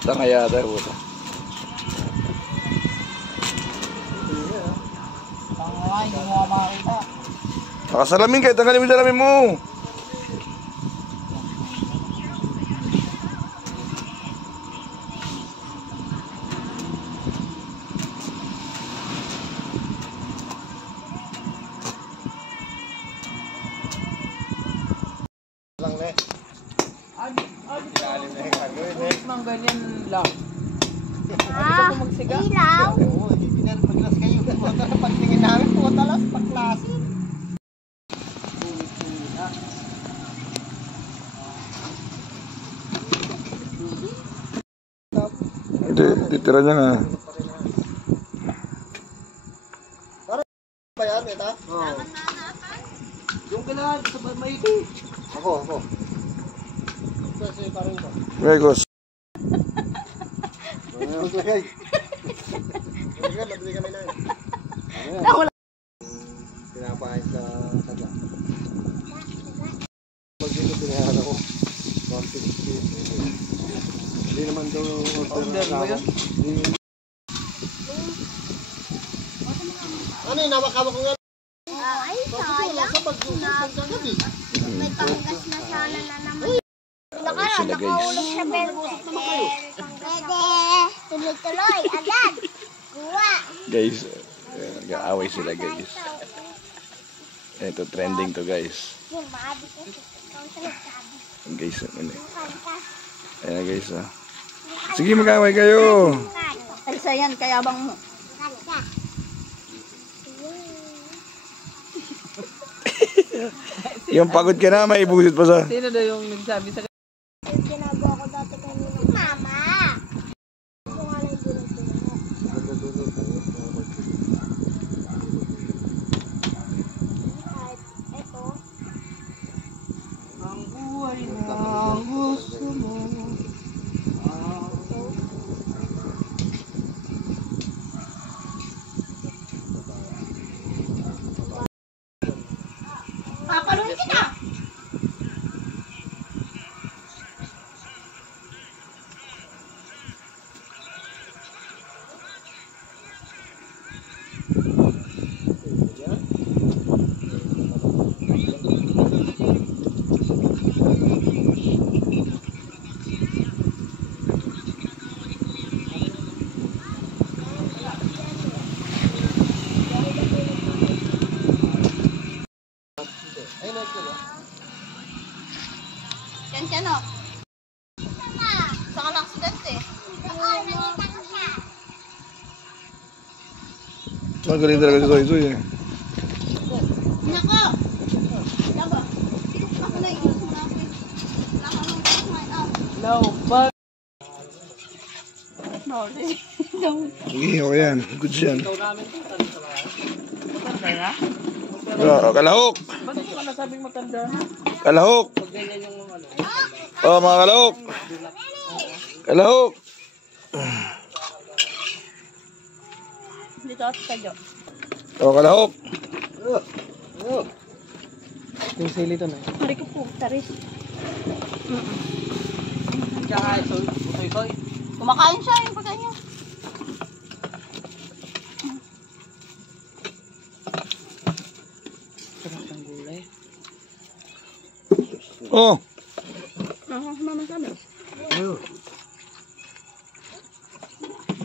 Tangaya tayo po. Nakasalamin kayo, tanggalin mo yung salamin mo. Lang ne. Mang ganyan lang. Ah, ilaw. Oo, hindi na maglas kayo. Pagtingin namin po talas paklasin. Titira niya nga. Ba yan, ito? Oo. Yung kailangan sa maigi. Ako. Kasi parang ito. Megos. Maglagay. Maglagay kami na yun. Pinapahin sa tagla. Pag dito pinahan ako. 150. Hindi naman daw order mo yun? Ano yung nawak-hawak ko nga? Ay, sayang. May panggas na sana na naman. Nakaulog sa bente. Tuloy-tuloy, agad. Kuha. Guys, nag-aaway sila guys. Ito trending to guys. Yung maabi ko sa nagsabi. Guys, ano eh. Ayan guys ah. Sige mag-aaway kayo. Ay, sayan, kaya bang mo. Yung pagod ka na, may ibusit pa sa... Sino daw yung nagsabi sa... Ginagawa ko dati kanina. Mama! Kung ano yung dulog-dulog. Ito. Ang buhay na gusto mo. Papalun kita! Yan o. Saka lang accident eh. Magaling talaga si Soy eh. Nako! Laba. Ako na iwas mo natin. No, but... No, Sige, okay yan. Good yan. matanda na? Kalahok! Ba't hindi ka nasabing matanda na? Kalahok! Pag ganyan yung ano. Oh, mga kalahok! Kalahok! Dito ako sa Jo. Oh, kalahok! Yung sili to na. Mari ko po, taris. Tsaka ito, butoy-toy. Kumakain siya yung pagkain niya. Sarap ng gulay. Oh! Mama sabi.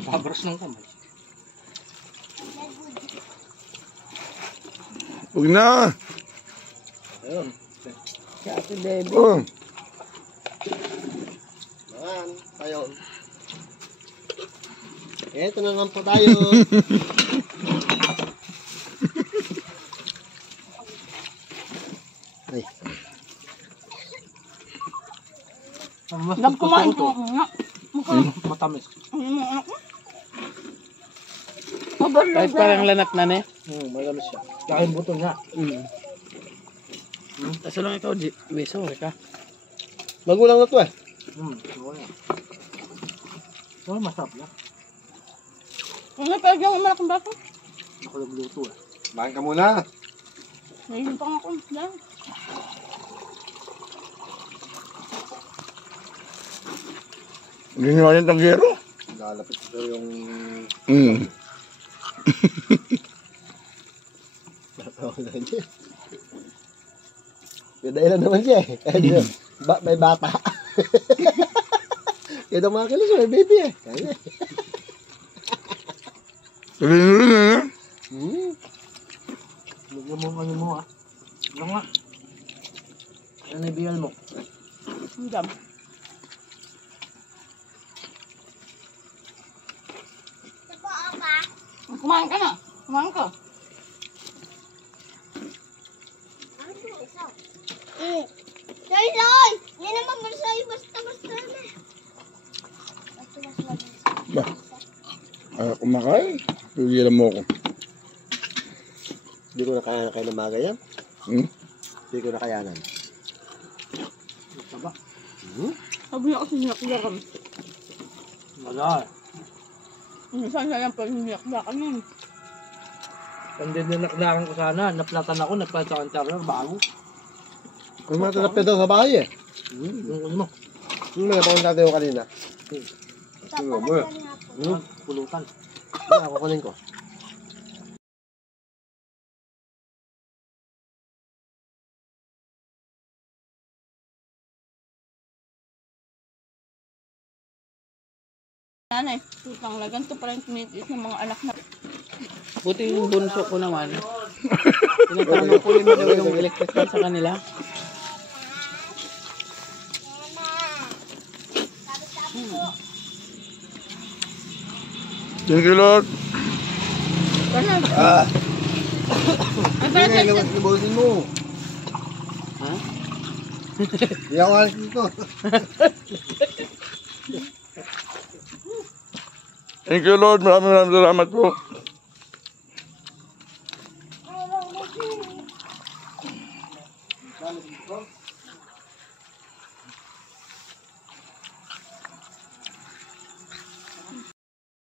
Pabros ng kamay. Huwag na! Ayun. Si Ate Baby. Oh! Ayan, tayo. Eto na lang po tayo. Ay. Nagkumain ko nga. Matamis. Kahit parang lanak na ne. Matamis siya. Laking buto niya. Kaso lang ikaw, Weso, ka. Magulang na to eh. Oh, masarap na. Ano pa yung malakang baso? Ako nagluto eh. Bahan ka muna. Ngayon pa nga ako. Hindi nyo yung tanggero. Lalapit ito yung... Natawag niya. May dahilan naman siya eh. May bata. Ito mga kilos, may baby eh. Kaya eh. Sabi nyo rin eh. Lagyan mo ano mo ah. Ano nga? Ano ibigan mo? Ang dam. Kumain ka na. Kumain ka. Soy, Soy! Yan naman mo sa'yo, basta-basta na. Ba? Ayaw kumakain. Pigilan mo ako. Hindi ko na kaya kayo ng mga yan. Hindi ko na kayanan. Taba. Sabi niya kasi sinakdakan. Wala. Minsan siya yan pag sinakdakan yun. Hindi na nakadakan ko sana. Naplatan ako, nagplatan ang terror, bago. Kung matanap na daw sa bahay eh. Yung mo, Yung mga pang natin ko kanina. pulutan. Kaya kukunin ko. Nanay, putang lagan to pala yung tinitis ng mga anak na. Buti yung bunso ko naman. Tinatanong ko mo daw yung electric fan sa kanila. Thank you, Lord. Ganun. Ay, Hindi nga, lubusin mo. Ha? Hindi ako alis dito. Thank you, Lord. Maraming salamat po.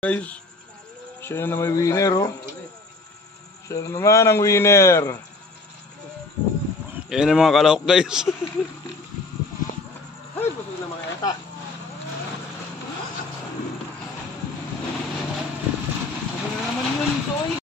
Guys, siya na may winner, oh. Siya na naman ang winner. Yan ang mga kalahok, guys. Ay, gusto na mga eta. Ano naman yun, Soy?